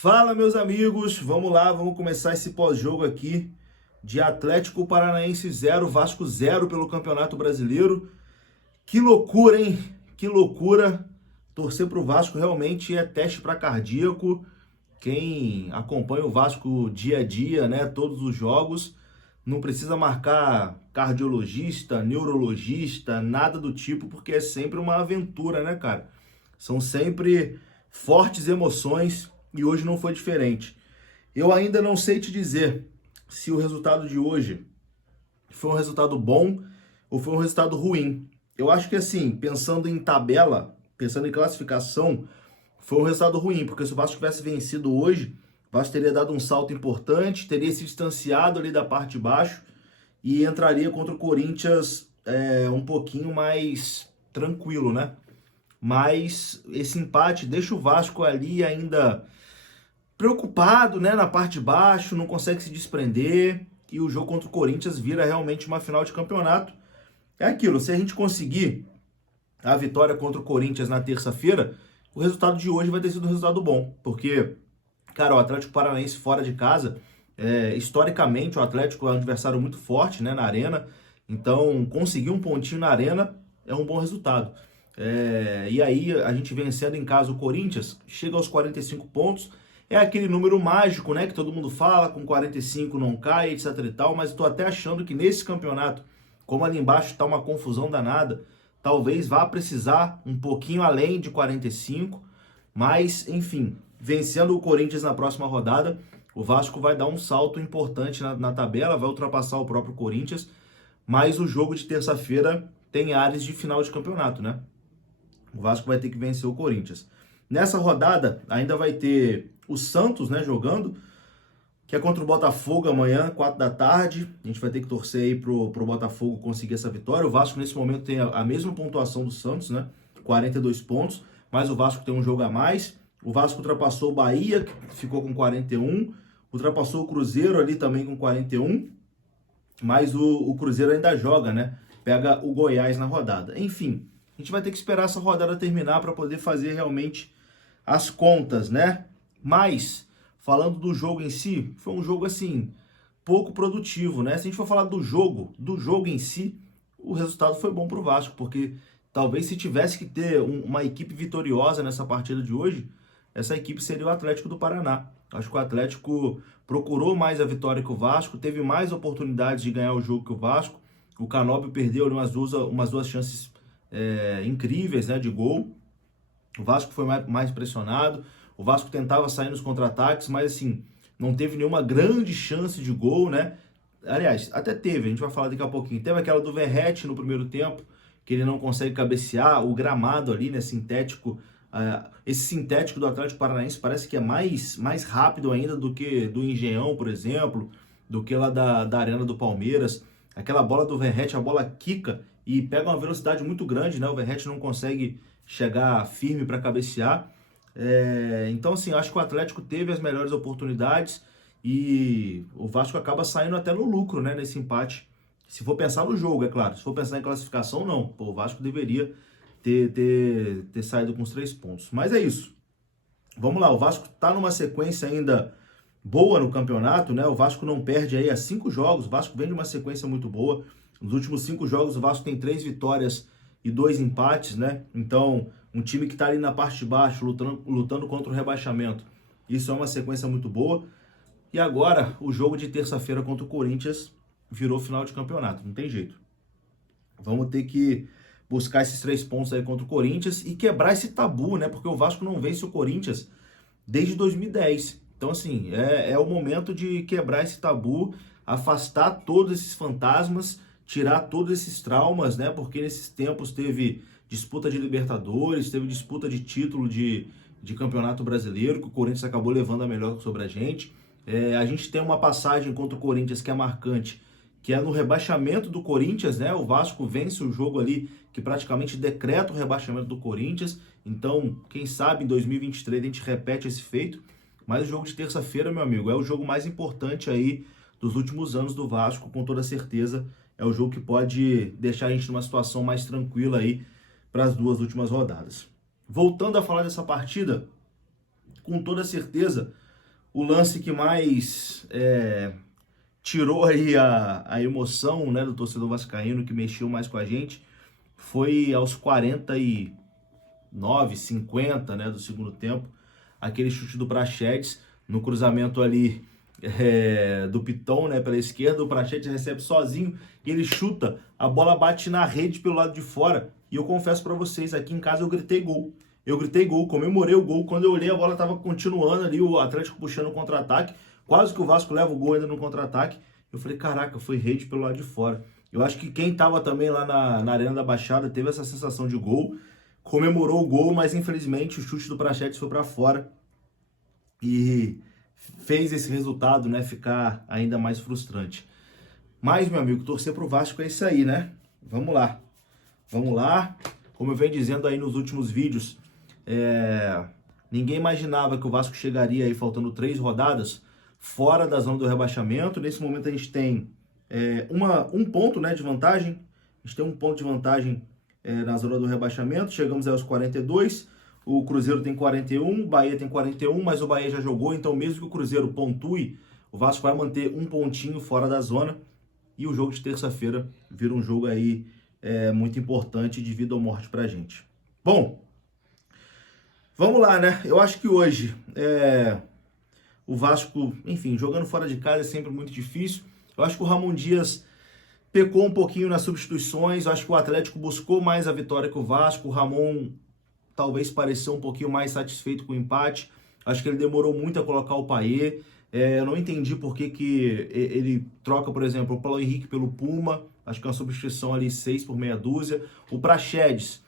Fala, meus amigos, vamos lá, vamos começar esse pós-jogo aqui de Atlético Paranaense 0, Vasco 0 pelo Campeonato Brasileiro. Que loucura, hein? Que loucura. Torcer pro Vasco realmente é teste para cardíaco. Quem acompanha o Vasco dia a dia, né, todos os jogos, não precisa marcar cardiologista, neurologista, nada do tipo, porque é sempre uma aventura, né, cara? São sempre fortes emoções e hoje não foi diferente. Eu ainda não sei te dizer se o resultado de hoje foi um resultado bom ou foi um resultado ruim. Eu acho que assim, pensando em tabela, pensando em classificação, foi um resultado ruim, porque se o Vasco tivesse vencido hoje, o Vasco teria dado um salto importante, teria se distanciado ali da parte de baixo e entraria contra o Corinthians um pouquinho mais tranquilo, né? Mas esse empate deixa o Vasco ali ainda preocupado, né, na parte de baixo, não consegue se desprender e o jogo contra o Corinthians vira realmente uma final de campeonato. É aquilo, se a gente conseguir a vitória contra o Corinthians na terça-feira, o resultado de hoje vai ter sido um resultado bom, porque, cara, o Atlético Paranaense fora de casa, historicamente o Atlético é um adversário muito forte, né, na arena, então conseguir um pontinho na arena é um bom resultado. E aí a gente vencendo em casa o Corinthians, chega aos 45 pontos, é aquele número mágico, né, que todo mundo fala, com 45 não cai, etc e tal, mas estou até achando que nesse campeonato, como ali embaixo está uma confusão danada, talvez vá precisar um pouquinho além de 45, mas, enfim, vencendo o Corinthians na próxima rodada, o Vasco vai dar um salto importante na tabela, vai ultrapassar o próprio Corinthians, mas o jogo de terça-feira tem áreas de final de campeonato, né? O Vasco vai ter que vencer o Corinthians. Nessa rodada, ainda vai ter o Santos, né, jogando, que é contra o Botafogo amanhã, 4 da tarde. A gente vai ter que torcer aí pro Botafogo conseguir essa vitória. O Vasco, nesse momento, tem a mesma pontuação do Santos, né? 42 pontos, mas o Vasco tem um jogo a mais. O Vasco ultrapassou o Bahia, que ficou com 41. Ultrapassou o Cruzeiro ali também com 41. Mas o Cruzeiro ainda joga, né? Pega o Goiás na rodada. Enfim, a gente vai ter que esperar essa rodada terminar para poder fazer realmente as contas, né? Mas, falando do jogo em si, foi um jogo assim, pouco produtivo, né? Se a gente for falar do jogo em si, o resultado foi bom pro Vasco, porque talvez se tivesse que ter uma equipe vitoriosa nessa partida de hoje, essa equipe seria o Atlético do Paraná. Acho que o Atlético procurou mais a vitória que o Vasco, teve mais oportunidades de ganhar o jogo que o Vasco. O Canóbio perdeu ali umas duas chances incríveis, né, de gol. O Vasco foi mais pressionado, o Vasco tentava sair nos contra-ataques, mas assim, não teve nenhuma grande chance de gol, né? Aliás, até teve, a gente vai falar daqui a pouquinho. Teve aquela do Verratti no primeiro tempo, que ele não consegue cabecear, o gramado ali, né, sintético. Esse sintético do Atlético Paranaense parece que é mais rápido ainda do que do Engenhão, por exemplo, do que lá da Arena do Palmeiras. Aquela bola do Verratti, a bola quica e pega uma velocidade muito grande, né? O Verratti não consegue chegar firme para cabecear. Então, assim, acho que o Atlético teve as melhores oportunidades e o Vasco acaba saindo até no lucro, né, nesse empate. Se for pensar no jogo, é claro. Se for pensar em classificação, não. Pô, o Vasco deveria ter saído com os 3 pontos. Mas é isso. Vamos lá, o Vasco está numa sequência ainda boa no campeonato, né? O Vasco não perde aí há 5 jogos. O Vasco vem de uma sequência muito boa. Nos últimos 5 jogos, o Vasco tem 3 vitórias e 2 empates, né? Então, um time que está ali na parte de baixo, lutando contra o rebaixamento. Isso é uma sequência muito boa. E agora, o jogo de terça-feira contra o Corinthians virou final de campeonato, não tem jeito. Vamos ter que buscar esses 3 pontos aí contra o Corinthians e quebrar esse tabu, né? Porque o Vasco não vence o Corinthians desde 2010. Então, assim, é o momento de quebrar esse tabu, afastar todos esses fantasmas, tirar todos esses traumas, né? Porque nesses tempos teve disputa de Libertadores, teve disputa de título de Campeonato Brasileiro, que o Corinthians acabou levando a melhor sobre a gente. A gente tem uma passagem contra o Corinthians que é marcante, que é no rebaixamento do Corinthians, né? O Vasco vence o jogo ali que praticamente decreta o rebaixamento do Corinthians. Então, quem sabe em 2023 a gente repete esse feito. Mas o jogo de terça-feira, meu amigo, é o jogo mais importante aí dos últimos anos do Vasco, com toda certeza. É o jogo que pode deixar a gente numa situação mais tranquila aí para as 2 últimas rodadas. Voltando a falar dessa partida, com toda certeza, o lance que mais tirou aí a emoção, né, do torcedor vascaíno, que mexeu mais com a gente, foi aos 49, 50, né, do segundo tempo, aquele chute do Praxedes no cruzamento ali do Piton, né, pela esquerda. O Praxedes recebe sozinho e ele chuta, a bola bate na rede pelo lado de fora. E eu confesso para vocês, aqui em casa eu gritei gol. Eu gritei gol, comemorei o gol. Quando eu olhei, a bola estava continuando ali, o Atlético puxando o contra-ataque. Quase que o Vasco leva o gol ainda no contra-ataque. Eu falei, caraca, foi rede pelo lado de fora. Eu acho que quem estava também lá na Arena da Baixada teve essa sensação de gol, comemorou o gol, mas infelizmente o chute do Praxedes foi para fora e fez esse resultado, né, ficar ainda mais frustrante. Mas, meu amigo, torcer pro Vasco é isso aí, né? Vamos lá. Vamos lá. Como eu venho dizendo aí nos últimos vídeos, ninguém imaginava que o Vasco chegaria aí faltando 3 rodadas fora da zona do rebaixamento. Nesse momento a gente tem um ponto, né, de vantagem. A gente tem um ponto de vantagem na zona do rebaixamento. Chegamos aí aos 42. O Cruzeiro tem 41, o Bahia tem 41, mas o Bahia já jogou, então mesmo que o Cruzeiro pontue, o Vasco vai manter um pontinho fora da zona. E o jogo de terça-feira vira um jogo aí muito importante de vida ou morte pra gente. Bom, vamos lá, né? Eu acho que hoje o Vasco, enfim, jogando fora de casa é sempre muito difícil. Eu acho que o Ramon Dias pecou um pouquinho nas substituições. Eu acho que o Atlético buscou mais a vitória que o Vasco. O Ramon talvez pareceu um pouquinho mais satisfeito com o empate. Acho que ele demorou muito a colocar o Payet. Eu não entendi por que ele troca, por exemplo, o Paulo Henrique pelo Puma. Acho que é uma substituição ali 6 por meia dúzia. O Praxedes,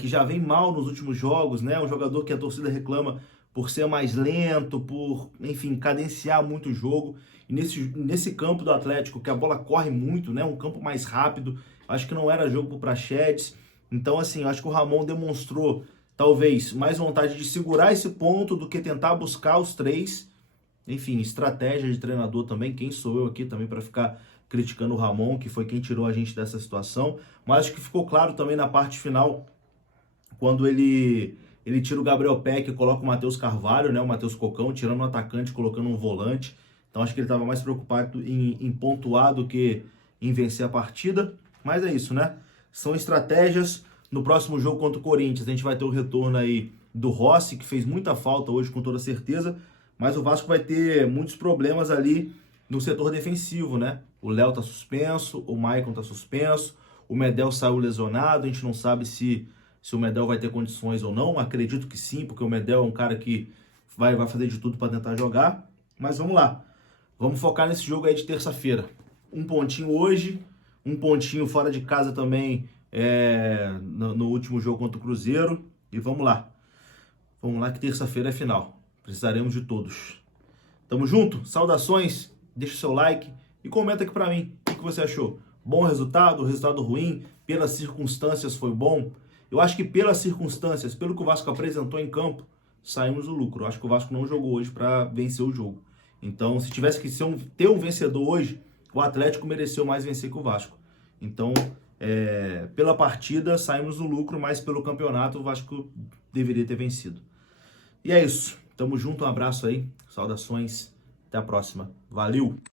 que já vem mal nos últimos jogos, né? Um jogador que a torcida reclama por ser mais lento, por, enfim, cadenciar muito o jogo. E nesse campo do Atlético, que a bola corre muito, né? Um campo mais rápido. Acho que não era jogo pro Praxedes. Então, assim, acho que o Ramon demonstrou talvez mais vontade de segurar esse ponto do que tentar buscar os 3. Enfim, estratégia de treinador também. Quem sou eu aqui também para ficar criticando o Ramon, que foi quem tirou a gente dessa situação. Mas acho que ficou claro também na parte final, quando ele tira o Gabriel Peck e coloca o Matheus Carvalho, né, o Matheus Cocão, tirando um atacante, colocando um volante. Então acho que ele estava mais preocupado em pontuar do que em vencer a partida. Mas é isso, né? São estratégias. No próximo jogo contra o Corinthians, a gente vai ter o retorno aí do Rossi, que fez muita falta hoje, com toda certeza. Mas o Vasco vai ter muitos problemas ali no setor defensivo, né? O Léo tá suspenso, o Maicon tá suspenso, o Medel saiu lesionado, a gente não sabe se o Medel vai ter condições ou não. Acredito que sim, porque o Medel é um cara que vai fazer de tudo para tentar jogar. Mas vamos lá. Vamos focar nesse jogo aí de terça-feira. Um pontinho hoje, um pontinho fora de casa também no último jogo contra o Cruzeiro. E vamos lá. Vamos lá que terça-feira é final. Precisaremos de todos. Tamo junto? Saudações. Deixa o seu like e comenta aqui pra mim. O que você achou? Bom resultado? Resultado ruim? Pelas circunstâncias foi bom? Eu acho que pelas circunstâncias, pelo que o Vasco apresentou em campo, saímos do lucro. Eu acho que o Vasco não jogou hoje para vencer o jogo. Então, se tivesse que ter um vencedor hoje, o Atlético mereceu mais vencer que o Vasco. Então, pela partida, saímos no lucro, mas pelo campeonato, o Vasco deveria ter vencido. E é isso. Tamo junto, um abraço aí. Saudações. Até a próxima. Valeu!